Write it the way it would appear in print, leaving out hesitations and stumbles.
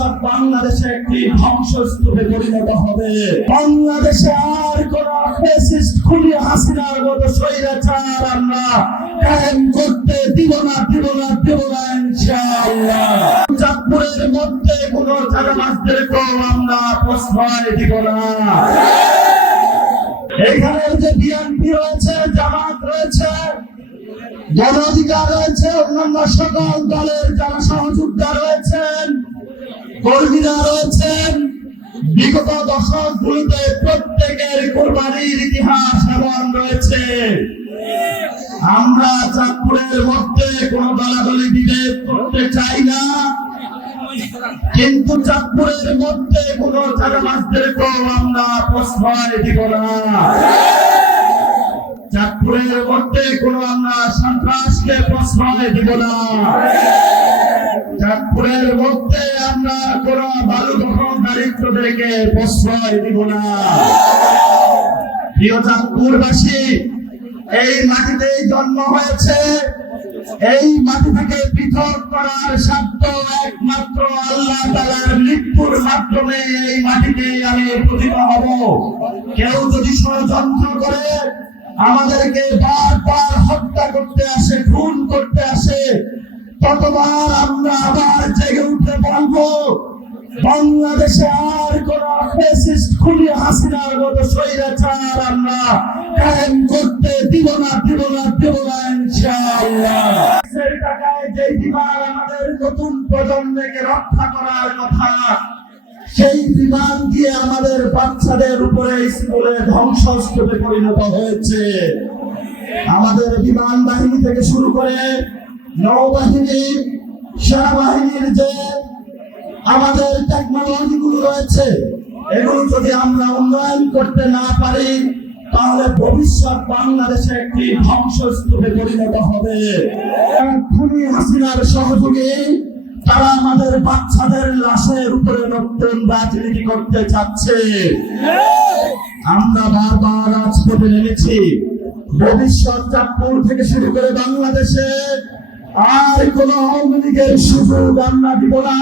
ভবিষ্যৎ বাংলাদেশে একটি ধ্বংসস্তূপে পরিণত হবে। বাংলাদেশে আর কোন ফ্যাসিস্ট খুনি হাসিনার মতো স্বৈরাচার আমরা কায়েম করতে দিব না ইনশাআল্লাহ। চাঁদপুরের মধ্যে কোন চাঁদাবাজদেরকেও আমরা প্রশ্রয় দিব না। এখানে যে বিএনপি রয়েছে, জামাত রয়েছে, গণ অধিকার রয়েছে, অন্যান্য সকল দলের যারা সহযোদ্ধা রয়েছেন, কর্মীরা রয়েছেন, বিগত দশকগুলোতে প্রত্যেকের কোরবানির ইতিহাস এমন রয়েছে। আমরা চাঁদপুরের মধ্যে কোন দলাদলি বিভেদ করতে চাই না, কিন্তু চাঁদপুরের মধ্যে কোন চাঁদাবাজদেরকেও আমরা প্রশ্রয় দিব না। চাঁদপুরের মধ্যে কোন আমরা সন্ত্রাসকে প্রশ্রয় দিব না। চাঁদপুরের মধ্যে আমরা কোন বালু দখলদারিত্বদেরকে প্রশ্রয় দিব না। প্রিয় চাঁদপুরবাসী, এই মাটিতেই জন্ম হয়েছে, এই মাটি থেকে পৃথক করার সাধ্য একমাত্র আল্লাহ তাআলার মৃত্যুর মাধ্যমে এই মাটিতে আমি পতিত হব। কেউ যদি ষড়যন্ত্র করে আমাদেরকে বারবার হত্যা করতে আসে, খুন করতে আসে, ততবার আমরা আবার জেগে উঠে বলবো, বাংলাদেশে আর কোন ফ্যাসিস্ট খুনি হাসিনার মতো স্বৈরাচার আমরা কায়েম করতে দিব না ইনশাআল্লাহ। টাকায় যে বিমান আমাদের নতুন প্রজন্মকে রক্ষা করার কথা, সেই বিমান দিয়ে আমাদের বাচ্চাদের উপরে স্কুলে ধ্বংসস্তূপে পরিণত হয়েছে। আমাদের বিমান বাহিনী থেকে শুরু করে নৌবাহিনী, সেনাবাহিনীর যে আমাদের টেকনোলজি গুলো রয়েছে, এগুলো যদি আমরা উন্নয়ন করতে না পারি, তাহলে ভবিষ্যৎ বাংলাদেশে একটি ধ্বংসস্তূপে পরিণত হবে। খুনি হাসিনার সহযোগী তারা আমাদের বাচ্চাদের লাশের উপরে নতুন রাজনীতি করতে চাচ্ছে। আমরা বারবার রাজপথে নেমেছি। ভবিষ্যৎ চাঁদপুর থেকে শুরু করে বাংলাদেশে আর কোন আওয়ামী লীগের সুযোগ আমরা দিব না।